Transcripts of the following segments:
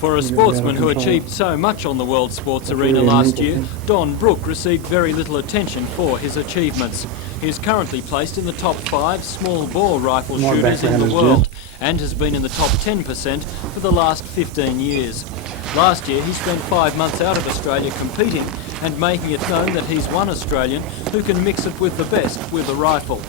For a sportsman who achieved so much on the world sports arena last year, Don Brook received very little attention for his achievements. He is currently placed in the top 5 small bore rifle shooters in the world and has been in the top 10% for the last 15 years. Last year he spent 5 months out of Australia competing and making it known that he's one Australian who can mix it with the best with a rifle.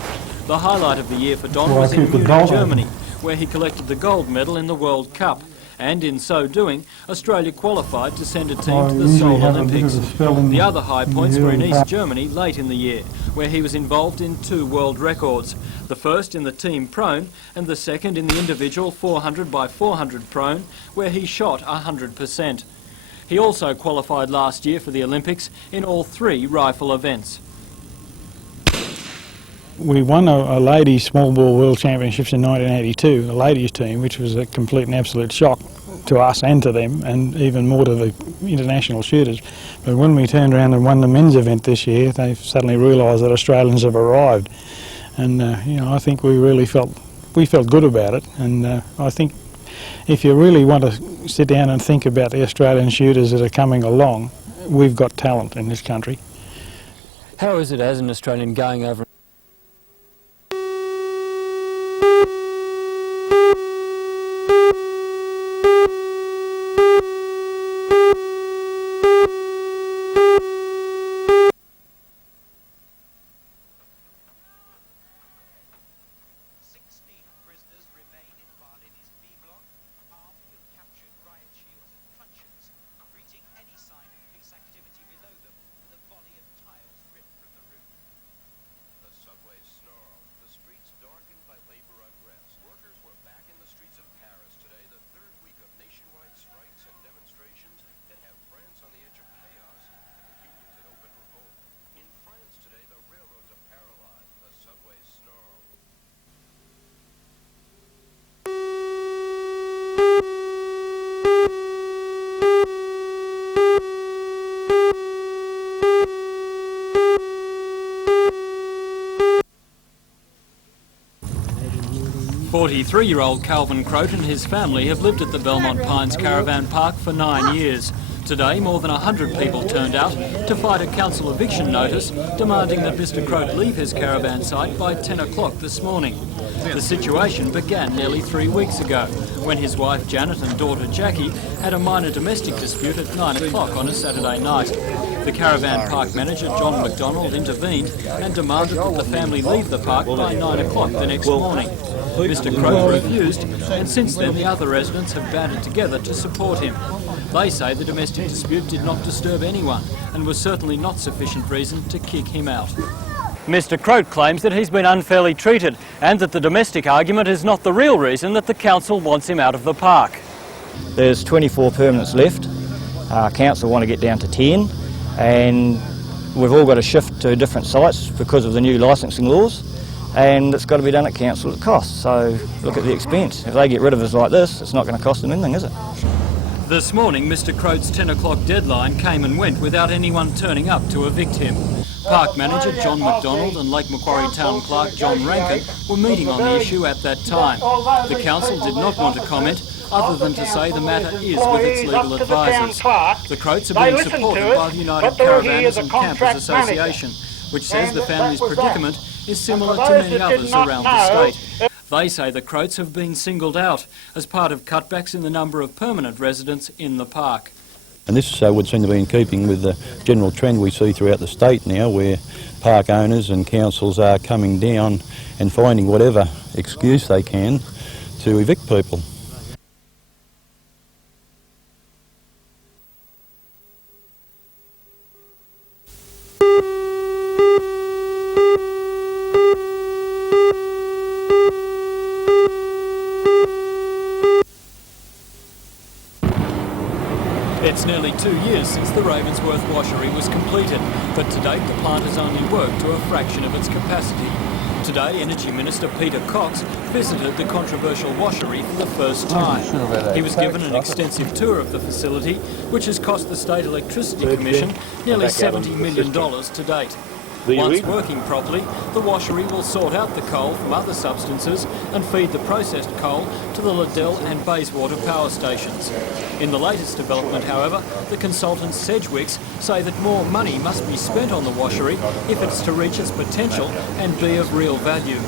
The highlight of the year for Don was in Munich, Germany, where he collected the gold medal in the World Cup. And in so doing, Australia qualified to send a team to the Seoul Olympics. The other high points were in East Germany late in the year, where he was involved in 2 world records. The first in the team prone and the second in the individual 400 by 400 prone, where he shot 100%. He also qualified last year for the Olympics in all 3 rifle events. We won a ladies small bore world championships in 1982, a ladies team, which was a complete and absolute shock to us and to them, and even more to the international shooters. But when we turned around and won the men's event this year, they suddenly realised that Australians have arrived, and you know, I think we really felt good about it. And I think if you really want to sit down and think about the Australian shooters that are coming along, we've got talent in this country. How is it as an Australian going over? 16 prisoners remain in Barlini's B block, armed with captured riot shields and truncheons, greeting any sign of police activity below them with a volley of tiles ripped from the roof. The subways snarl, the streets darkened by labor unrest. Workers were back in the streets of Paris today, the 3rd week of nationwide strikes and demonstrations that have France on the edge of chaos, and the unions in open revolt. In France today, the railroads are paralyzed, the subways snarl. 43-year-old Calvin Croat and his family have lived at the Belmont Pines Caravan Park for 9 years. Today, more than 100 people turned out to fight a council eviction notice demanding that Mr Croat leave his caravan site by 10 o'clock this morning. The situation began nearly 3 weeks ago, when his wife Janet and daughter Jackie had a minor domestic dispute at 9 o'clock on a Saturday night. The caravan park manager, John McDonald, intervened and demanded that the family leave the park by 9 o'clock the next morning. Mr Croat refused, and since then the other residents have banded together to support him. They say the domestic dispute did not disturb anyone and was certainly not sufficient reason to kick him out. Mr Croat claims that he's been unfairly treated and that the domestic argument is not the real reason that the council wants him out of the park. There's 24 permanents left. Council want to get down to 10, and we've all got to shift to different sites because of the new licensing laws, and it's got to be done at council at cost. So look at the expense. If they get rid of us like this, it's not going to cost them anything, is it? This morning, Mr Croat's 10 o'clock deadline came and went without anyone turning up to evict him. Park manager John McDonald and Lake Macquarie Town clerk John Rankin were meeting on the issue at that time. The council did not want to comment other than to say the matter is with its legal advisors. The Croats are being supported by the United Caravanners and Campers Association, which says the family's predicament is similar to many others around the state. They say the Croats have been singled out as part of cutbacks in the number of permanent residents in the park. And this would seem to be in keeping with the general trend we see throughout the state now, where park owners and councils are coming down and finding whatever excuse they can to evict people. It's nearly 2 years since the Ravensworth washery was completed, but to date the plant has only worked to a fraction of its capacity. Today, Energy Minister Peter Cox visited the controversial washery for the first time. He was given an extensive tour of the facility, which has cost the State Electricity Commission nearly $70 million to date. Once working properly, the washery will sort out the coal from other substances and feed the processed coal to the Liddell and Bayswater power stations. In the latest development, however, the consultants Sedgwicks say that more money must be spent on the washery if it's to reach its potential and be of real value.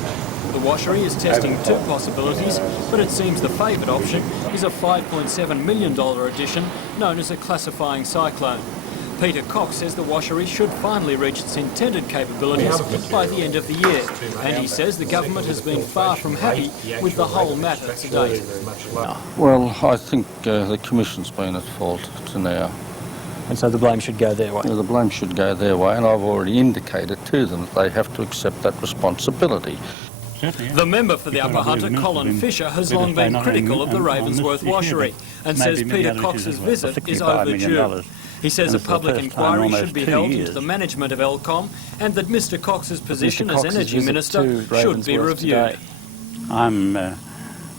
The washery is testing two possibilities, but it seems the favoured option is a $5.7 million addition known as a classifying cyclone. Peter Cox says the washery should finally reach its intended capabilities by the end of the year, and he says the government has been far from happy with the whole matter to date. Well, I think the Commission's been at fault to now. And so the blame should go their way? The blame should go their way, and I've already indicated to them that they have to accept that responsibility. The member for the Upper Hunter, Colin Fisher, has long been critical of the Ravensworth washery and says Peter Cox's visit is overdue. He says a public inquiry should be held into the management of Elcom and that Mr Cox's position as Energy Minister should be reviewed. I'm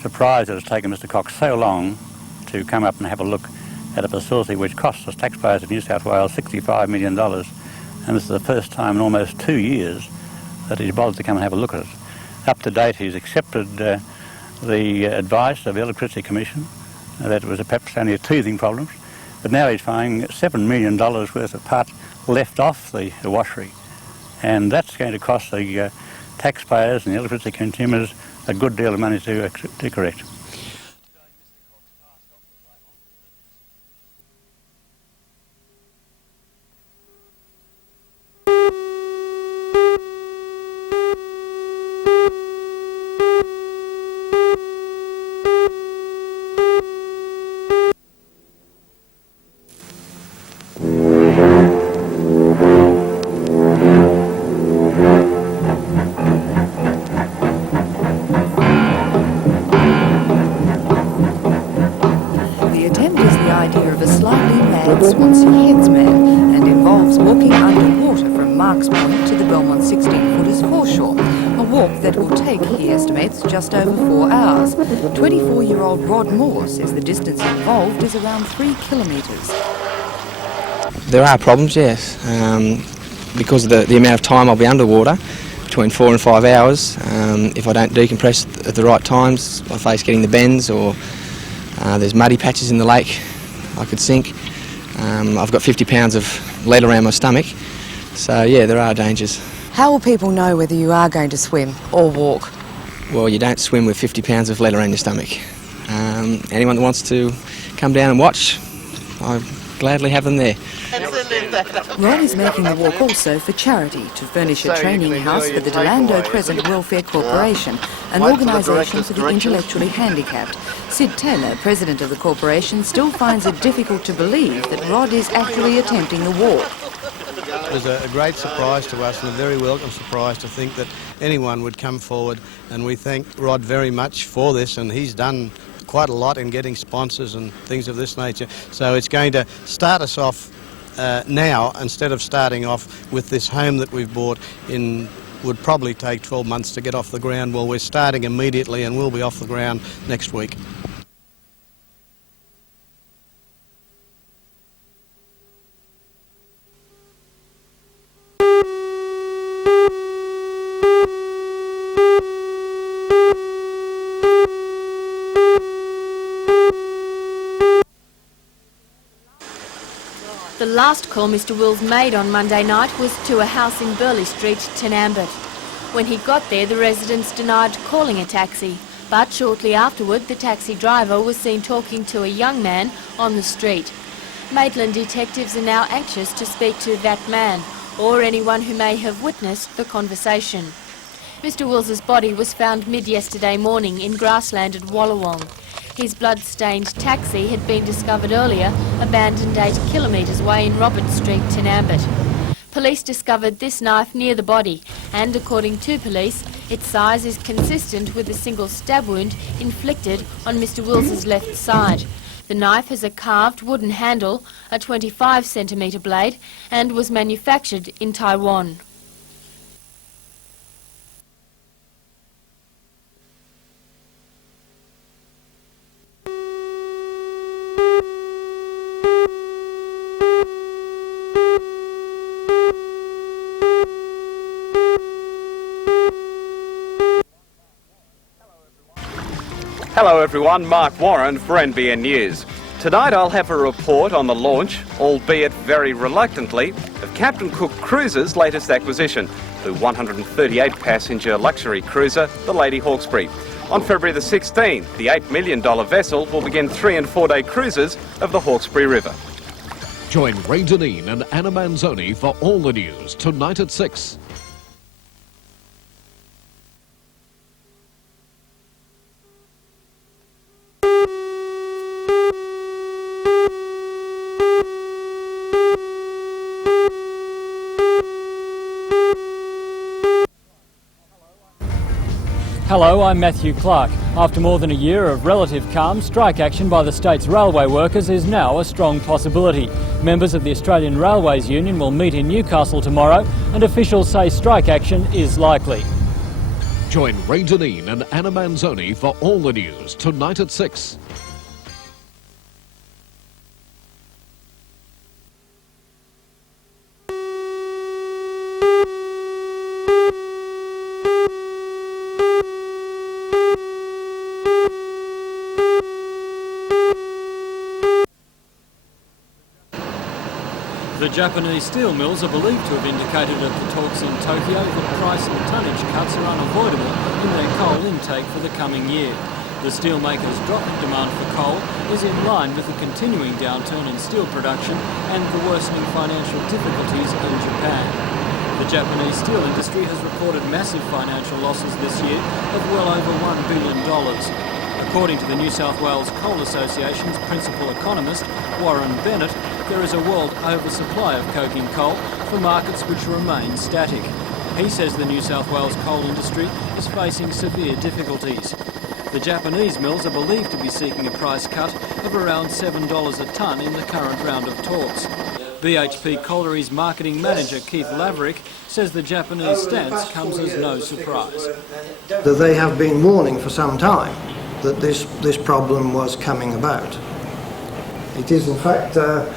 surprised that it's taken Mr Cox so long to come up and have a look at a facility which costs us taxpayers of New South Wales $65 million, and this is the first time in almost 2 years that he's bothered to come and have a look at it. Up to date, he's accepted the advice of the Electricity Commission that it was perhaps only a teething problem, but now he's finding $7 million worth of part left off the washery, and that's going to cost the taxpayers and the electricity consumers a good deal of money to correct. Swansea headsman and involves walking underwater from Marks Point to the Belmont 16-footers foreshore, a walk that will take, he estimates, just over 4 hours. 24-year-old Rod Moore says the distance involved is around 3 kilometres. There are problems, yes, because of the amount of time I'll be underwater, between 4 and 5 hours. If I don't decompress at the right times, I face getting the bends, or there's muddy patches in the lake I could sink. I've got 50 pounds of lead around my stomach, so yeah, there are dangers. How will people know whether you are going to swim or walk? Well, you don't swim with 50 pounds of lead around your stomach. Anyone that wants to come down and watch, I gladly have them there. Rod is making the walk also for charity, to furnish a training house for the Delando Crescent Welfare Corporation, an organisation for the intellectually handicapped. Sid Taylor, president of the corporation, still finds it difficult to believe that Rod is actually attempting the walk. It was a great surprise to us, and a very welcome surprise to think that anyone would come forward, and we thank Rod very much for this, and he's done quite a lot in getting sponsors and things of this nature. So it's going to start us off now, instead of starting off with this home that we've bought would probably take 12 months to get off the ground. Well, we're starting immediately and we'll be off the ground next week. The last call Mr Wills made on Monday night was to a house in Burleigh Street, Tenambit. When he got there, the residents denied calling a taxi, but shortly afterward the taxi driver was seen talking to a young man on the street. Maitland detectives are now anxious to speak to that man, or anyone who may have witnessed the conversation. Mr Wills's body was found mid-yesterday morning in grassland at Wallawong. His blood-stained taxi had been discovered earlier, abandoned 8 kilometres away in Robert Street, Tenambit. Police discovered this knife near the body, and according to police, its size is consistent with a single stab wound inflicted on Mr Wills's left side. The knife has a carved wooden handle, a 25-centimetre blade, and was manufactured in Taiwan. Hello everyone, Mark Warren for NBN News. Tonight I'll have a report on the launch, albeit very reluctantly, of Captain Cook Cruises' latest acquisition, the 138-passenger luxury cruiser, the Lady Hawkesbury. On February the 16th, the $8 million vessel will begin 3- and 4-day cruises of the Hawkesbury River. Join Ray Deneen and Anna Manzoni for all the news tonight at 6. Hello, I'm Matthew Clark. After more than a year of relative calm, strike action by the state's railway workers is now a strong possibility. Members of the Australian Railways Union will meet in Newcastle tomorrow, and officials say strike action is likely. Join Ray Deneen and Anna Manzoni for all the news tonight at 6. The Japanese steel mills are believed to have indicated at the talks in Tokyo that price and tonnage cuts are unavoidable in their coal intake for the coming year. The steelmakers' drop in demand for coal is in line with the continuing downturn in steel production and the worsening financial difficulties in Japan. The Japanese steel industry has reported massive financial losses this year of well over $1 billion. According to the New South Wales Coal Association's principal economist, Warren Bennett, there is a world oversupply of coking coal for markets which remain static. He says the New South Wales coal industry is facing severe difficulties. The Japanese mills are believed to be seeking a price cut of around $7 a tonne in the current round of talks. BHP Colliery's marketing manager Keith Laverick says the Japanese stance comes as no surprise. They have been warning for some time that this problem was coming about. It is in fact that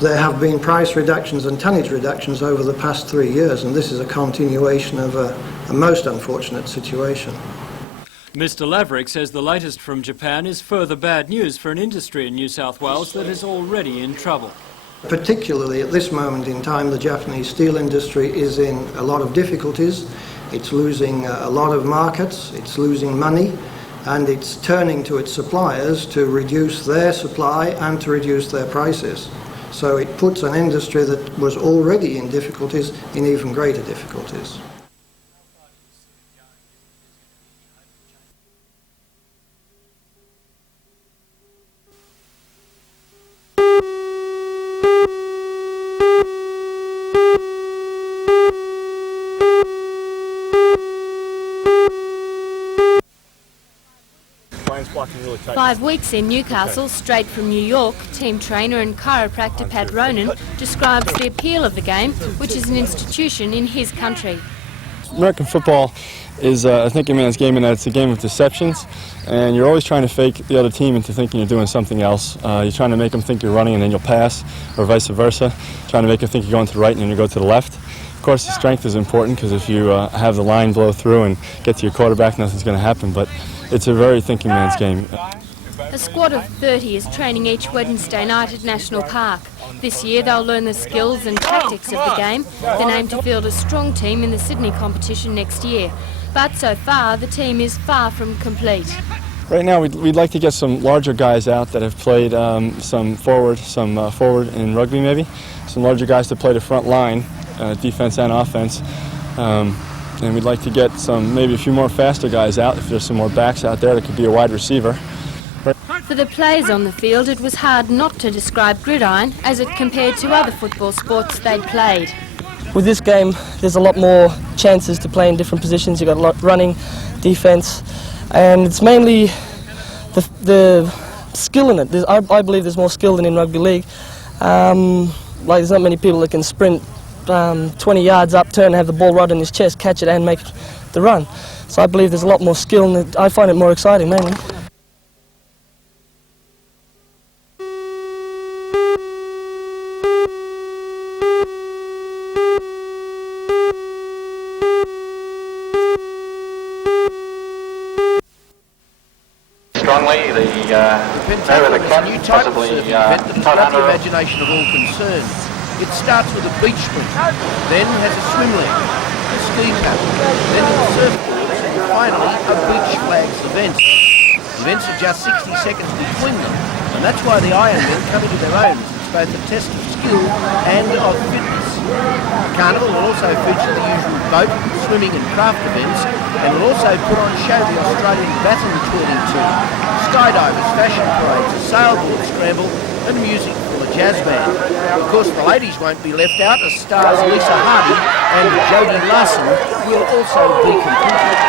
there have been price reductions and tonnage reductions over the past 3 years, and this is a continuation of a most unfortunate situation. Mr Laverick says the latest from Japan is further bad news for an industry in New South Wales that is already in trouble. Particularly at this moment in time, the Japanese steel industry is in a lot of difficulties. It's losing a lot of markets, it's losing money, and it's turning to its suppliers to reduce their supply and to reduce their prices. So it puts an industry that was already in difficulties in even greater difficulties. Really 5 weeks in Newcastle, straight from New York, team trainer and chiropractor Pat Ronan describes the appeal of the game, which is an institution in his country. American football is a thinking man's game, in that it's a game of deceptions, and you're always trying to fake the other team into thinking you're doing something else. You're trying to make them think you're running and then you'll pass, or vice versa, trying to make them think you're going to the right and then you go to the left. Of course, the strength is important, because if you have the line blow through and get to your quarterback, nothing's going to happen, but it's a very thinking man's game. A squad of 30 is training each Wednesday night at National Park. This year they'll learn the skills and tactics of the game, then aim to field a strong team in the Sydney competition next year. But so far, the team is far from complete. Right now, we'd like to get some larger guys out that have played some forward in rugby maybe. Some larger guys to play the front line, defense and offense. And we'd like to get maybe a few more faster guys out. If there's some more backs out there that could be a wide receiver. For the players on the field, it was hard not to describe gridiron as it compared to other football sports they'd played. With this game, there's a lot more chances to play in different positions. You've got a lot running, defence, and it's mainly the skill in it. I believe there's more skill than in rugby league. There's not many people that can sprint 20 yards up, turn, have the ball right on his chest, catch it and make the run. So I believe there's a lot more skill, and I find it more exciting mainly. Pentagon is a new type of surfing event that has got the imagination of all concerned. It starts with a beach sprint, then has a swim leg, a ski paddle, then surfboards, and finally a beach flags event. Events are just 60 seconds between them, and that's why the Ironmen come into their own. It's both a test of skill and of fitness. The carnival will also feature the usual boat, swimming and craft events, and will also put on show the Australian baton twirling team, skydivers, fashion parades, a sailboard scramble, and music from a jazz band. Of course, the ladies won't be left out, as stars Lisa Hardy and Jodie Larson will also be competing.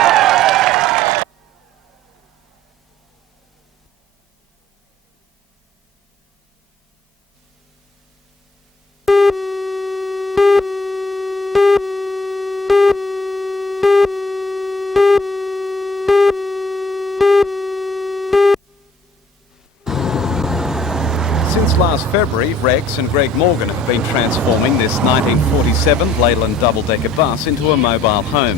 Since last February, Rex and Greg Morgan have been transforming this 1947 Leyland double-decker bus into a mobile home.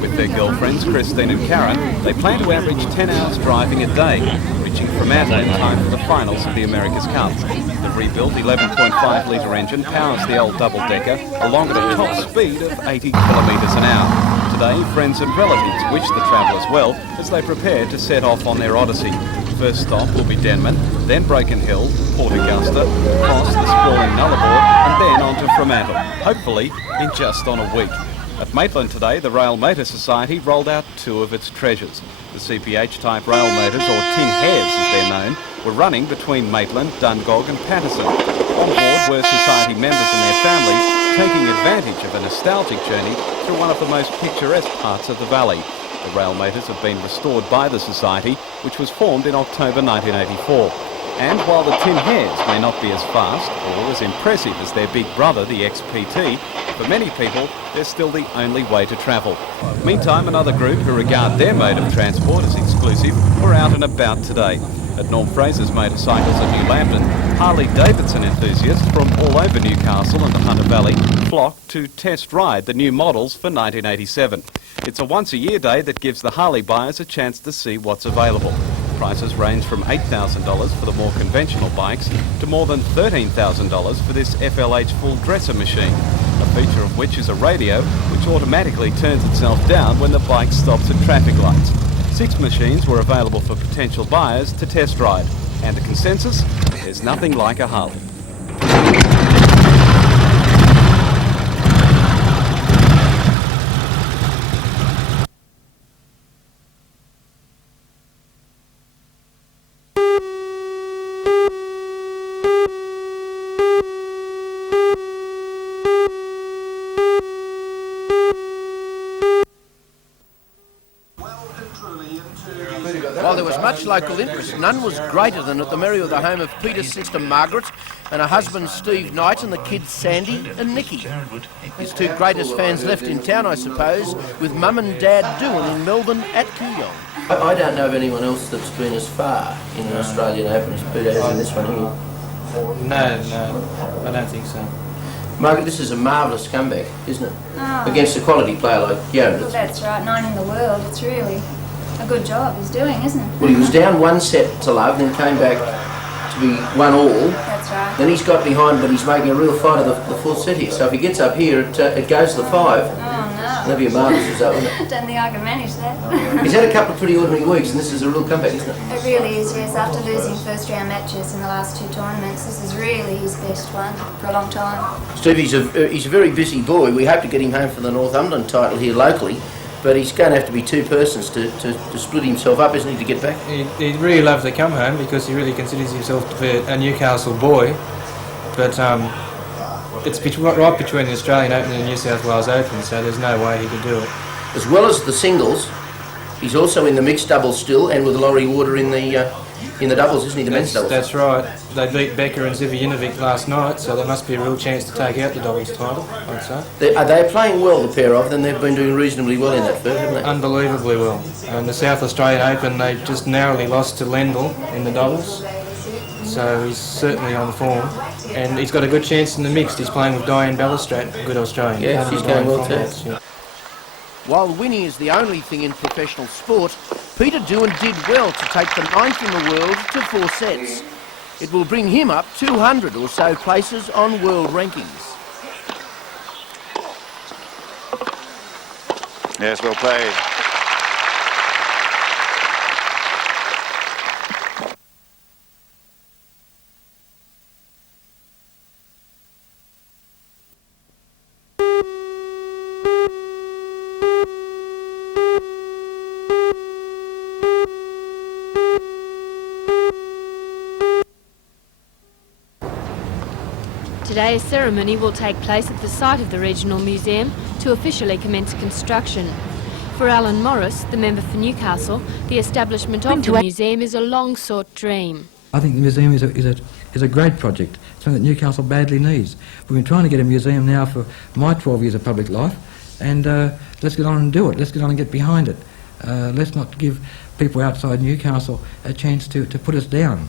With their girlfriends, Christine and Karen, they plan to average 10 hours driving a day, reaching Fremantle in time for the finals of the America's Cup. The rebuilt 11.5-litre engine powers the old double-decker along at a top speed of 80 kilometres an hour. Today, friends and relatives wish the travellers well as they prepare to set off on their odyssey. First stop will be Denman, then Broken Hill, Port Augusta, across the sprawling Nullarbor, and then on to Fremantle, hopefully in just on a week. At Maitland today, the Rail Motor Society rolled out two of its treasures. The CPH-type rail motors, or tin hairs as they're known, were running between Maitland, Dungog and Patterson. On board were society members and their families taking advantage of a nostalgic journey through one of the most picturesque parts of the valley. The rail motors have been restored by the Society, which was formed in October 1984. And while the tin hairs may not be as fast or as impressive as their big brother, the XPT, for many people, they're still the only way to travel. Meantime, another group who regard their mode of transport as exclusive were out and about today. At Norm Fraser's Motorcycles at New Lambton, Harley-Davidson enthusiasts from all over Newcastle and the Hunter Valley flocked to test ride the new models for 1987. It's a once-a-year day that gives the Harley buyers a chance to see what's available. Prices range from $8,000 for the more conventional bikes to more than $13,000 for this FLH full dresser machine, a feature of which is a radio which automatically turns itself down when the bike stops at traffic lights. 6 machines were available for potential buyers to test ride, and the consensus? There's nothing like a Harley. While there was much local interest, none was greater than at the Merry, the home of Peter's sister Margaret and her husband Steve Knight and the kids Sandy and Nicky. His two greatest fans left in town, I suppose, with Mum and Dad Doohan in Melbourne at Kooyong. I don't know of anyone else that's been as far in an Australian Open as Peter has in this one here. No, I don't think so. Margaret, this is a marvellous comeback, isn't it? Oh. Against a quality player like Yoda. Well, that's right, 9 in the world. It's really a good job he's doing, isn't it? Well, he was down 1-0, then came back to be 1-1. That's right. Then he's got behind, but he's making a real fight of the full set here. So if he gets up here, it goes to the 5. Oh, no. That'd be a marvellous result, wouldn't it? Don't think I can manage that. He's had a couple of pretty ordinary weeks, and this is a real comeback, isn't it? It really is, yes. After losing first-round matches in the last 2 tournaments, this is really his best one for a long time. Steve, he's a very busy boy. We hope to get him home for the Northumberland title here locally, but he's going to have to be 2 persons to split himself up, isn't he, to get back? He'd really love to come home because he really considers himself to be a Newcastle boy, but it's right between the Australian Open and the New South Wales Open, so there's no way he could do it. As well as the singles, he's also in the mixed doubles still, and with Laurie Warder in the doubles, isn't he, the men's doubles? That's right. They beat Becker and Zivijinovic last night, so there must be a real chance to take out the doubles title, I'd say. Are they playing well, the pair of them? They've been doing reasonably well in that first, haven't they? Unbelievably well. The South Australian Open, they just narrowly lost to Lendl in the doubles, so he's certainly on form. And he's got a good chance in the mixed. He's playing with Diane Ballestrat, a good Australian. Yeah, she's going well too. Yeah. While winning is the only thing in professional sport, Peter Doohan did well to take the 9th in the world to 4 sets. It will bring him up 200 or so places on world rankings. Yes, well played. Today, a ceremony will take place at the site of the Regional Museum to officially commence construction. For Alan Morris, the member for Newcastle, the establishment of the museum is a long-sought dream. I think the museum is a great project, something that Newcastle badly needs. We've been trying to get a museum now for my 12 years of public life, and let's get on and do it. Let's get on and get behind it. Let's not give people outside Newcastle a chance to put us down.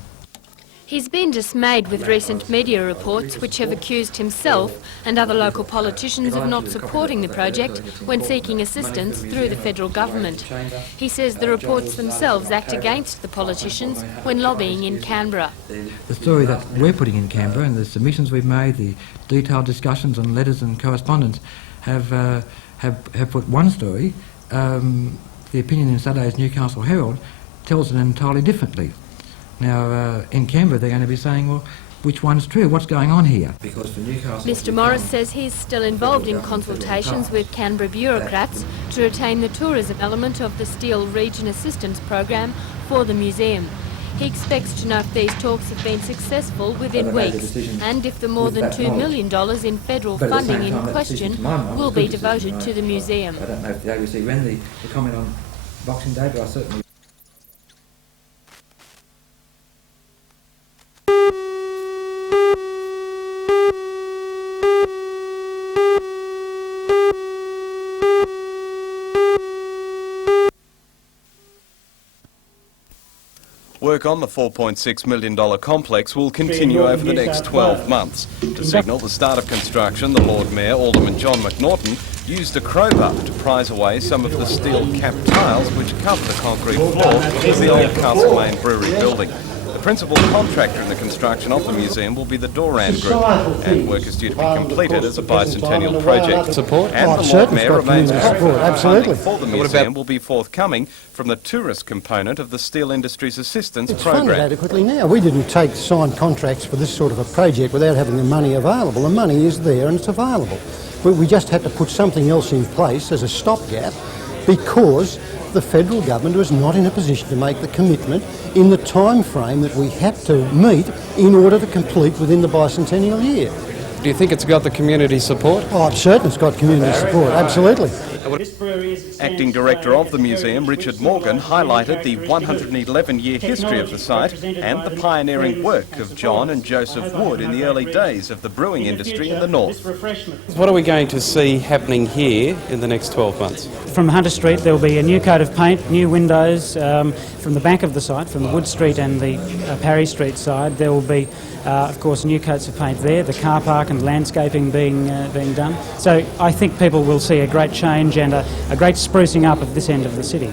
He's been dismayed with recent media reports which have accused himself and other local politicians of not supporting the project when seeking assistance through the federal government. He says the reports themselves act against the politicians when lobbying in Canberra. The story that we're putting in Canberra and the submissions we've made, the detailed discussions and letters and correspondence have put one story. The opinion in Saturday's Newcastle Herald tells it entirely differently. Now, in Canberra, they're going to be saying, well, which one's true? What's going on here? Because for Newcastle, Mr Morris says he's still involved in consultations with Canberra bureaucrats to retain the tourism element of the Steel Region Assistance Program for the museum. He expects to know if these talks have been successful within weeks and if the more than $2 million in federal funding in question will be devoted to the museum. I don't know if the ABC ran the comment on Boxing Day, but I certainly... Work on the $4.6 million complex will continue over the next 12 months. To signal the start of construction, the Lord Mayor, Alderman John McNaughton, used a crowbar to prise away some of the steel-capped tiles which cover the concrete floor of the old Castlemaine Brewery building. The principal contractor in the construction of the museum will be the Doran Group, and work is due to be completed as a bicentennial project. And the Lord Mayor remains confident funding for the museum will be forthcoming from the tourist component of the Steel Industries Assistance Program. It's funded adequately now. We didn't sign contracts for this sort of a project without having the money available. The money is there and it's available. But we just had to put something else in place as a stopgap because the federal government was not in a position to make the commitment in the time frame that we had to meet in order to complete within the bicentennial year. Do you think it's got the community support? Oh, it's certain it's got community support, absolutely. Acting Director of the museum, Richard Morgan, highlighted the 111-year history of the site and the pioneering work of John and Joseph Wood in the early days of the brewing industry in the north. What are we going to see happening here in the next 12 months? From Hunter Street there will be a new coat of paint, new windows. From the back of the site, from the Wood Street and the Parry Street side, there will be of course new coats of paint there, the car park and landscaping being done. So I think people will see a great change and a great sprucing up of this end of the city.